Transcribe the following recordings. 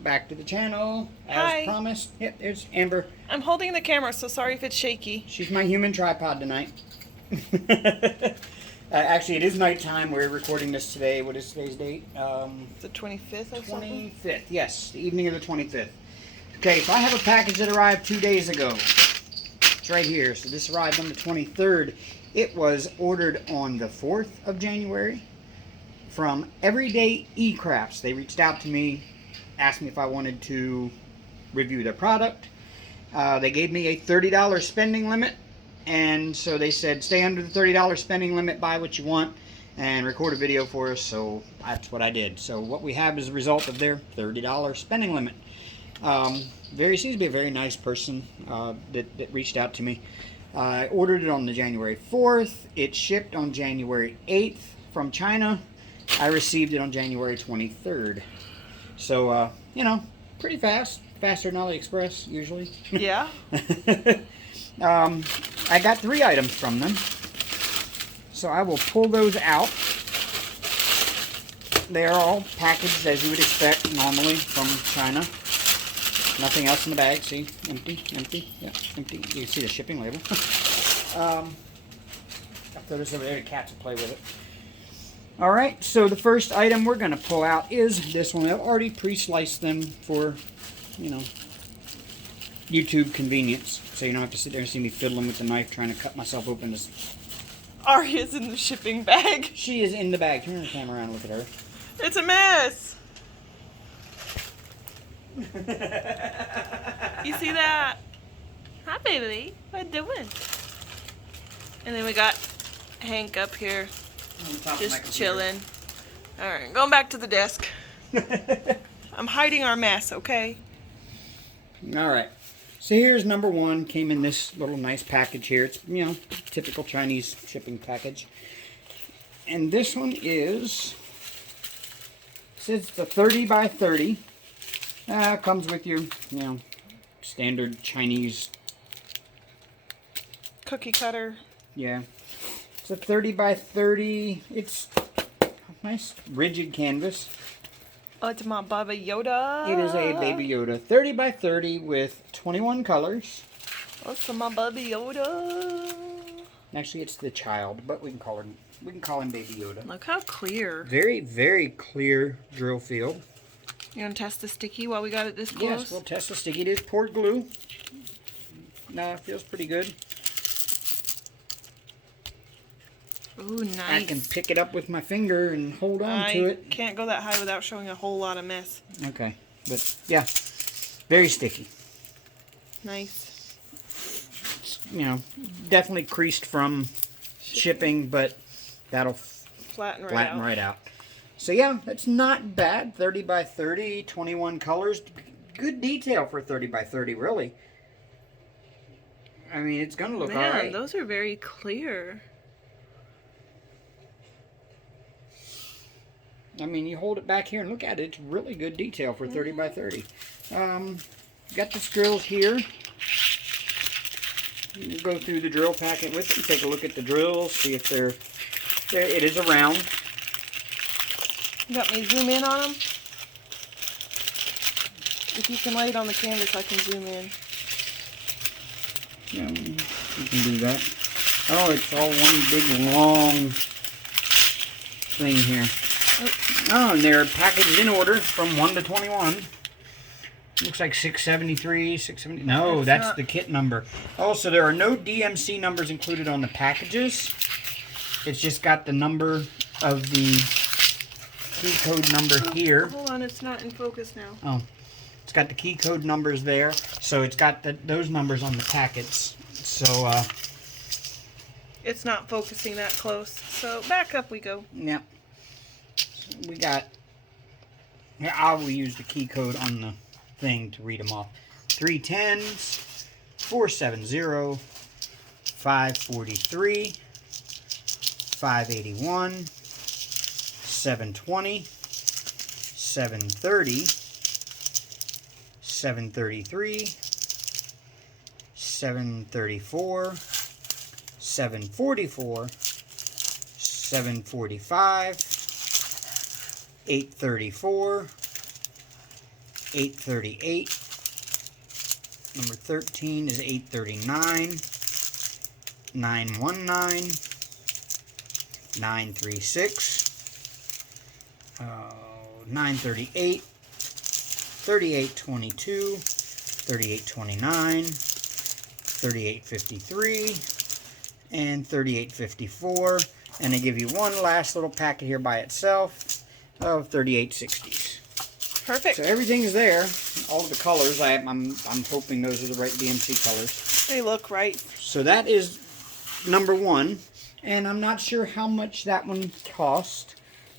Welcome back to the channel. Hi. As promised. Yep, there's Amber. I'm holding the camera, so sorry if it's shaky. She's my human tripod tonight. Actually, it is nighttime. We're recording this today. What is today's date? The 25th or something? 25th, yes. The evening of the 25th. Okay, so I have a package that arrived 2 days ago. It's right here. So this arrived on the 23rd. It was ordered on the 4th of January from Everydayecrafts. They reached out to me, asked me if I wanted to review their product. They gave me a $30 spending limit, and so they said stay under the $30 spending limit, buy what you want, and record a video for us. So that's what I did. So what we have is a result of their $30 spending limit. Seems to be a very nice person that reached out to me. I ordered it on the January 4th. It shipped on January 8th from China. I received it on January 23rd. So, you know, pretty fast. Faster than AliExpress, usually. Yeah. I got 3 items from them. So I will pull those out. They are all packaged as you would expect normally from China. Nothing else in the bag. See? Empty, empty. Yeah, empty. You can see the shipping label. I'll throw this over there. The cats will play with it. Alright, so the first item we're going to pull out is this one. I've already pre-sliced them for, you know, YouTube convenience. So you don't have to sit there and see me fiddling with the knife trying to cut myself open. Arya's in the shipping bag. She is in the bag. Turn the camera around and look at her. It's a mess. You see that? Hi, baby. What you doing? And then we got Hank up here. Just chilling. Alright, going back to the desk. I'm hiding our mess, okay? Alright. So here's number 1. Came in this little nice package here. It's, you know, typical Chinese shipping package. And this one is... It says it's a 30 by 30. Comes with your, you know, standard Chinese... Cookie cutter. Yeah. It's a 30 by 30. It's a nice rigid canvas. Oh, it's my Baby Yoda. It is a Baby Yoda. 30 by 30 with 21 colors. Oh, it's my Baby Yoda. Actually, it's the child, but we can call him Baby Yoda. Look how clear. Very, very clear drill field. You want to test the sticky while we got it this close? Yes, we'll test the sticky. It is poured glue. No, it feels pretty good. Ooh, nice. I can pick it up with my finger and hold on to it. I can't go that high without showing a whole lot of mess. Okay, but yeah, very sticky. Nice. It's, you know, definitely creased from shipping, but that'll flatten right out. So yeah, that's not bad. 30 by 30, 21 colors. Good detail for 30 by 30, really. I mean, it's going to look all right. Man, those are very clear. I mean, you hold it back here and look at it. It's really good detail for 30 by 30. Got the drills here. You go through the drill packet with it. Take a look at the drills. See if they're... It is a round. You got me zoom in on them? If you can lay it on the canvas, I can zoom in. Yeah, you can do that. Oh, it's all one big long thing here. Oh, and they're packaged in order from 1 to 21. Looks like 673, 670. No, that's the kit number. Oh, so there are no DMC numbers included on the packages. It's just got the number of the key code number here. Hold on, it's not in focus now. Oh, it's got the key code numbers there. So it's got those numbers on the packets. So, it's not focusing that close. So back up we go. Yeah. We got, I will use the key code on the thing to read them off. 310s, 470, 543, 581, 720, 730, 733, 734, 744, 745, 834, 838. Number 13 is 839. 919. 936. 938. 3822. 3829. 3853. And 3854. And they give you one last little packet here by itself of 3860s. Perfect. So everything's there. All of the colors. I'm hoping those are the right DMC colors. They look right. So that is number one. And I'm not sure how much that one cost.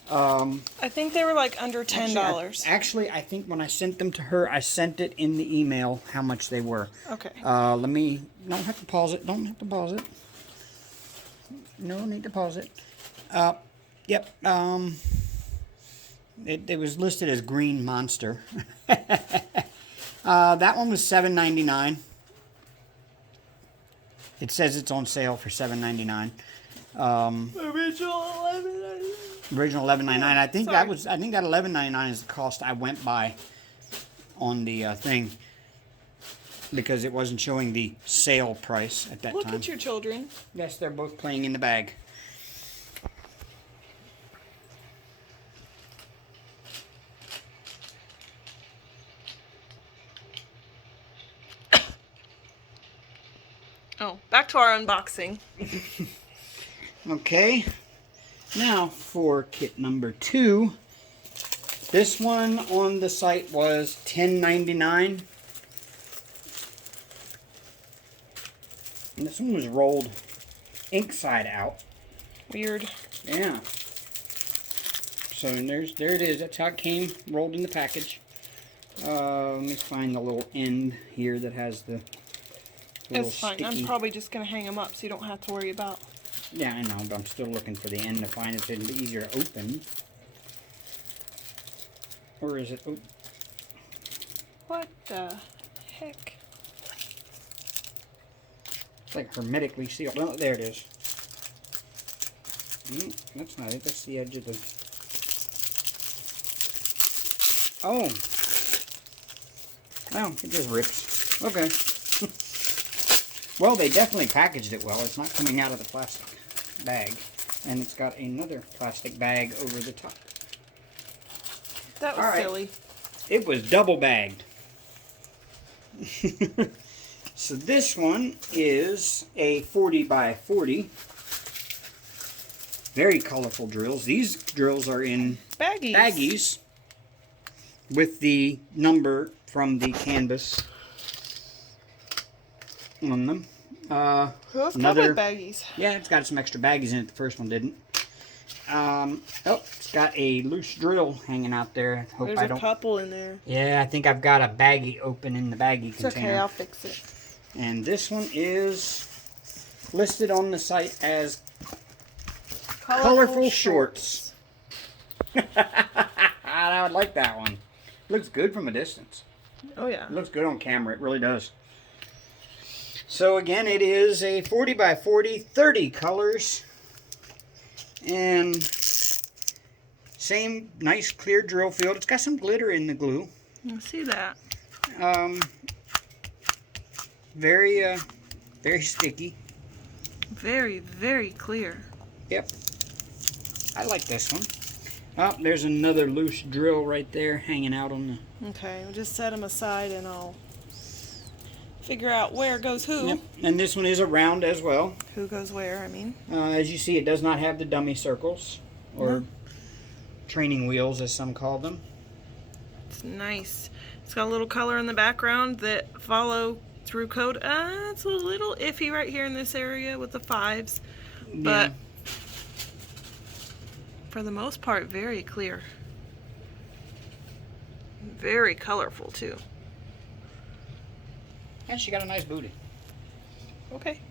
I think they were like under $10. Actually, I think when I sent them to her, I sent it in the email how much they were. Okay. Let me... Don't have to pause it. Don't have to pause it. No need to pause it. Yep. It was listed as Green Monster. That one was $7.99. It says it's on sale for $7.99. Original $11.99. Original $11.99. I think Sorry. that $11.99 is the cost I went by on the thing, because it wasn't showing the sale price at that Look time. at your children. Yes, they're both playing in the bag. Oh, back to our unboxing. Okay. Now for kit number 2. This one on the site was $10.99. And this one was rolled ink side out. Weird. Yeah. So there it is. That's how it came, rolled in the package. Let me find the little end here that has the little It's fine. sticky. I'm probably just going to hang them up so you don't have to worry about. Yeah, I know, but I'm still looking for the end to find it. It'd be easier to open. Or is it? What the heck? It's like hermetically sealed. Oh, there it is. That's not it. That's the edge of the... Oh. Oh, it just rips. Okay. Well, they definitely packaged it well. It's not coming out of the plastic bag. And it's got another plastic bag over the top. That was All right. silly. It was double bagged. So this one is a 40 by 40. Very colorful drills. These drills are in baggies with the number from the canvas on them. Who's come with baggies? Yeah, it's got some extra baggies in it. The first one didn't. Oh, it's got a loose drill hanging out there. Hope There's I a don't. couple in there. Yeah, I think I've got a baggie open in the baggie It's container. okay, I'll fix it. And this one is listed on the site as colorful shorts. I would like that one. Looks good from a distance. Oh yeah. It looks good on camera. It really does. So again, it is a 40 by 40, 30 colors. And same nice clear drill field. It's got some glitter in the glue. I see that. Very sticky. Very, very clear. Yep. I like this one. Oh, there's another loose drill right there hanging out on the... Okay, we'll just set them aside and I'll figure out where goes who. Yep. And this one is a round as well. Who goes where, I mean. As you see, it does not have the dummy circles. Or training wheels, as some call them. It's nice. It's got a little color in the background that follow through code. It's a little iffy right here in this area with the 5s. But for the most part, very clear. Very colorful, too. And she got a nice booty. Okay.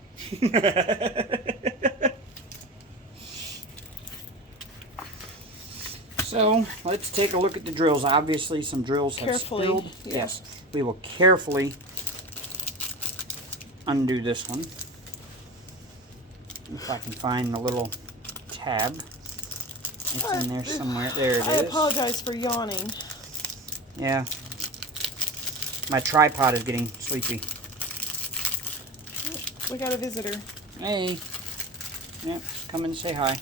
So, let's take a look at the drills. Obviously, some drills have spilled. Yeah. Yes. We will carefully undo this one. If I can find the little tab. It's in there somewhere. There it is. I apologize for yawning. Yeah. My tripod is getting sleepy. We got a visitor. Hey. Yep, come and say hi.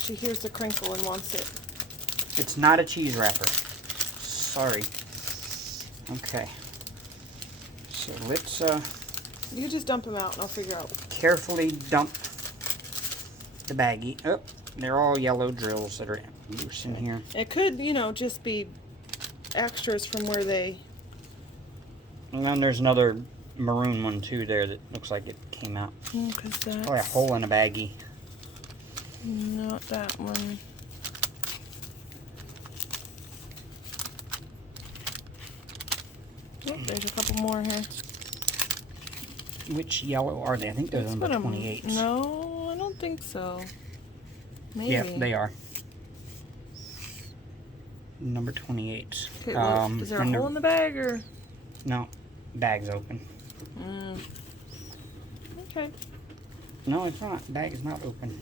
She hears the crinkle and wants it. It's not a cheese wrapper. Sorry. Okay. So let's You just dump them out and I'll figure out. carefully dump the baggie. Oh, they're all yellow drills that are loose in here. It could, you know, just be extras from where they... And then there's another maroon one too there that looks like it came out. Because that's... Oh, a hole in a baggie. Not that one. Oh, there's a couple more here. Which yellow are they? I think they're number 28s. No, I don't think so. Maybe. Yeah, they are. Number 28s. Okay, well, is there a hole in the bag or? No, bag's open. Okay. No, it's not. Bag is not open.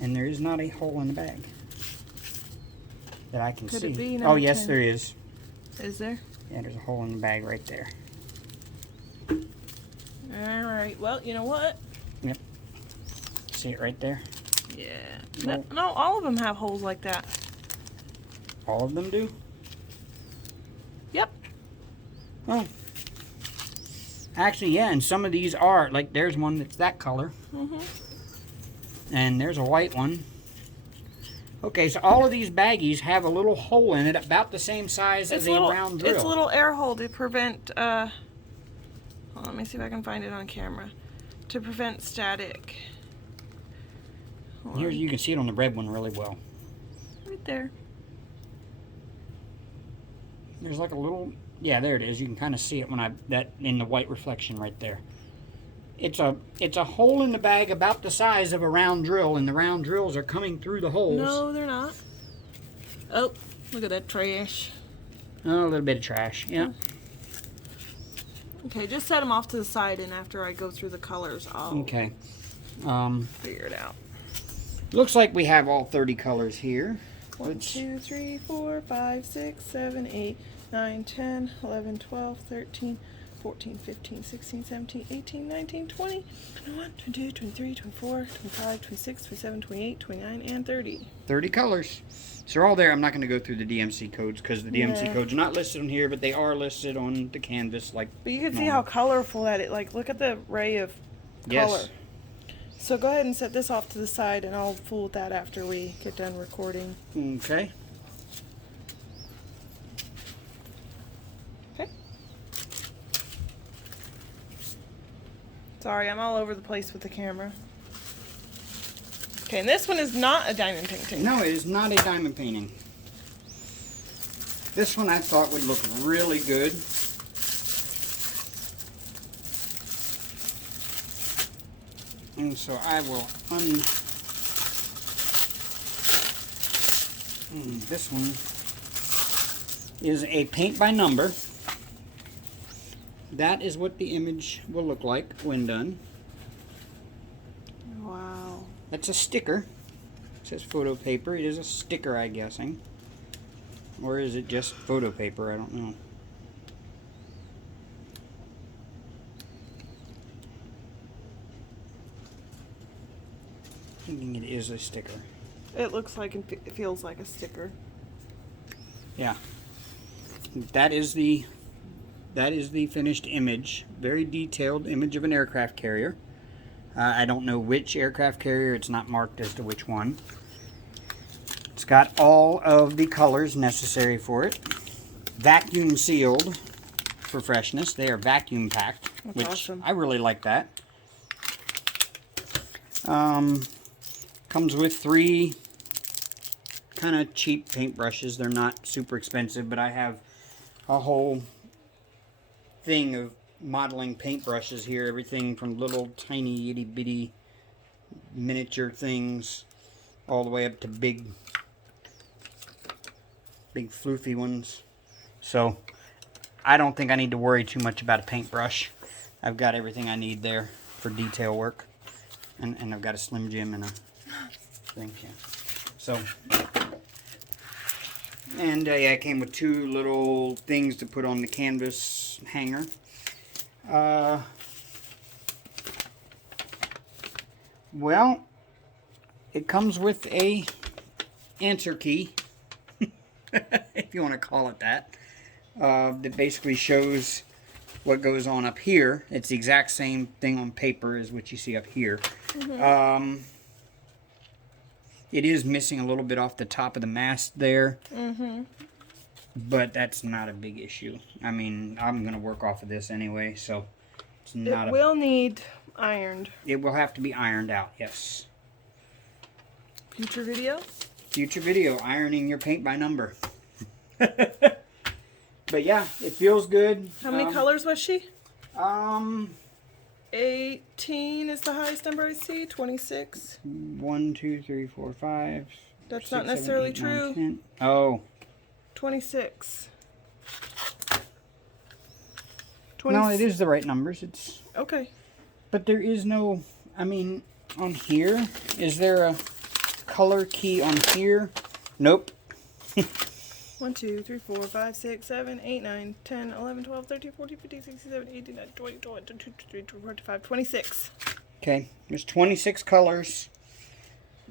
And there is not a hole in the bag that I can see. Could it be? Oh, yes, there is. Is there? Yeah, there's a hole in the bag right there. Alright, well, you know what? Yep. See it right there? Yeah. No, all of them have holes like that. All of them do? Yep. Oh. Actually, yeah, and some of these are, like there's one that's that color. And there's a white one. Okay, so all of these baggies have a little hole in it about the same size as a round drill. It's a little air hole to prevent, hold on, let me see if I can find it on camera. To prevent static. Here you can see it on the red one really well. Right there. There's like a little, yeah, there it is. You can kind of see it when that in the white reflection right there. It's a hole in the bag about the size of a round drill, and the round drills are coming through the holes. No, they're not. Oh, look at that trash. Oh, a little bit of trash, yeah. Okay, just set them off to the side, and after I go through the colors, I'll Okay. figure it out. Looks like we have all 30 colors here. 1, 2, 3, 4, 5, 6, 7, 8, 9, 10, 11, 12, 13, 14, 15, 16, 17, 18, 19, 20, 21, 22, 23, 24, 25, 26, 27, 28, 29, and 30. 30 colors. So they're all there. I'm not going to go through the DMC codes because the DMC codes are not listed on here, but they are listed on the canvas. But you can see how colorful that is. Like, look at the array of color. Yes. So go ahead and set this off to the side, and I'll fool with that after we get done recording. Okay. Okay. Sorry, I'm all over the place with the camera. Okay, and this one is not a diamond painting. No, it is not a diamond painting. This one I thought would look really good. And so I will this one is a paint by number. That is what the image will look like when done. Wow. That's a sticker. It says photo paper. It is a sticker, I'm guessing. Or is it just photo paper? I don't know. Thinking it is a sticker. It looks like and it feels like a sticker. Yeah. That is the finished image. Very detailed image of an aircraft carrier. I don't know which aircraft carrier. It's not marked as to which one. It's got all of the colors necessary for it. Vacuum sealed for freshness. They are vacuum packed, which awesome. I really like that. Comes with 3 kind of cheap paintbrushes. They're not super expensive, but I have a whole thing of modeling paintbrushes here. Everything from little tiny itty bitty miniature things all the way up to big floofy ones. So I don't think I need to worry too much about a paintbrush. I've got everything I need there for detail work. And I've got a Slim Jim and a thing here. So And yeah, it came with 2 little things to put on the canvas hanger. Well, it comes with a answer key, if you want to call it that. That basically shows what goes on up here. It's the exact same thing on paper as what you see up here. Mm-hmm. It is missing a little bit off the top of the mast there. Mm-hmm. But that's not a big issue. I mean, I'm going to work off of this anyway, so it's not It will need ironed. It will have to be ironed out, yes. Future video? Future video, ironing your paint by number. But yeah, it feels good. How many colors was she? 18 is the highest number I see. 26. 1, 2, 3, 4, 5. That's 6, not necessarily 7, 8, 9, true. 10. Oh. 26. No, it is the right numbers. It's okay. But there is no, I mean, on here, is there a color key on here? Nope. 1, 2, 3, 4, 5, 6, 7, 8, 9, 10, 11, 12, 13, 14, 15, 16, 17, 18, 19, 20, 21, 22, 23, 24, 25, 26. Okay, there's 26 colors.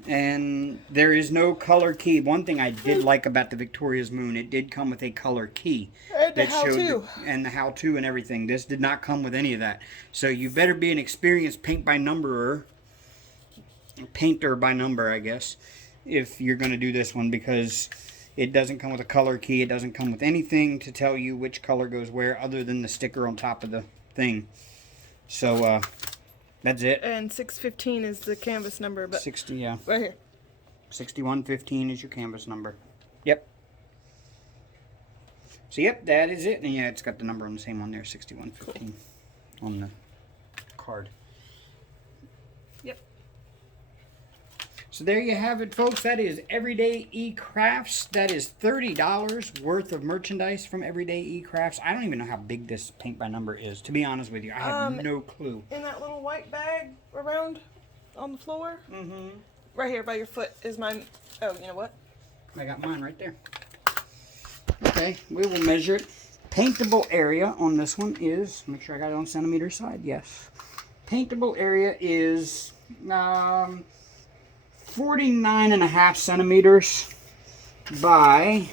And there is no color key. One thing I did like about the Victoria's Moon, it did come with a color key. And the how-to. And the how-to and everything. This did not come with any of that. So you better be an experienced painter by number, I guess, if you're going to do this one, because it doesn't come with a color key. It doesn't come with anything to tell you which color goes where other than the sticker on top of the thing. So, that's it. And 615 is the canvas number, but 60, yeah. right here. 6115 is your canvas number. Yep. So yep, that is it. And yeah, it's got the number on the same one there, 6115 on the card. Yep. So there you have it, folks. That is Everydayecrafts. That is $30 worth of merchandise from Everydayecrafts. I don't even know how big this paint by number is, to be honest with you. I have no clue. In that little white bag around on the floor? Mm-hmm. Right here by your foot is my... Oh, you know what? I got mine right there. Okay, we will measure it. Paintable area on this one is... Make sure I got it on centimeter side. Yes. Paintable area is... 49.5 centimeters by...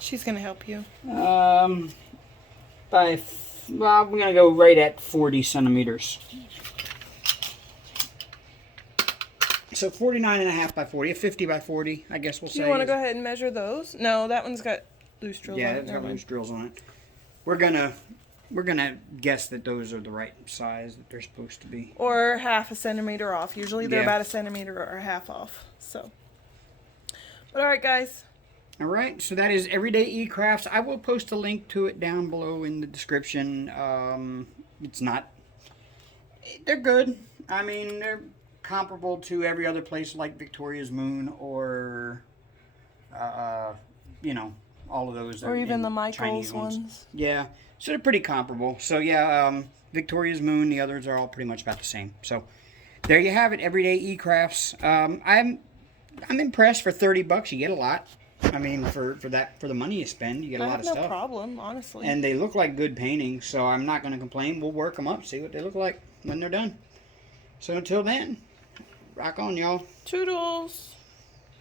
She's going to help you. Well, we're going to go right at 40 centimeters. So 49.5 by 40, 50 by 40, I guess we'll say. Do you want to go ahead and measure those? No, that one's got loose drills on it. Yeah, it's got loose drills on it. We're gonna guess that those are the right size that they're supposed to be. Or half a centimeter off. Usually they're Yeah. about a centimeter or a half off. So, but all right, guys. All right, so that is Everydayecrafts. I will post a link to it down below in the description. It's not... They're good. I mean, they're comparable to every other place like Victoria's Moon or, you know, all of those. Or even the Michaels Chinese ones. Yeah, so they're pretty comparable. So yeah, Victoria's Moon, the others are all pretty much about the same. So there you have it, Everydayecrafts. I'm impressed. For $30, you get a lot. I mean, for the money you spend, you get a lot of stuff. I have no problem, honestly. And they look like good paintings, so I'm not going to complain. We'll work them up, see what they look like when they're done. So until then, rock on, y'all. Toodles.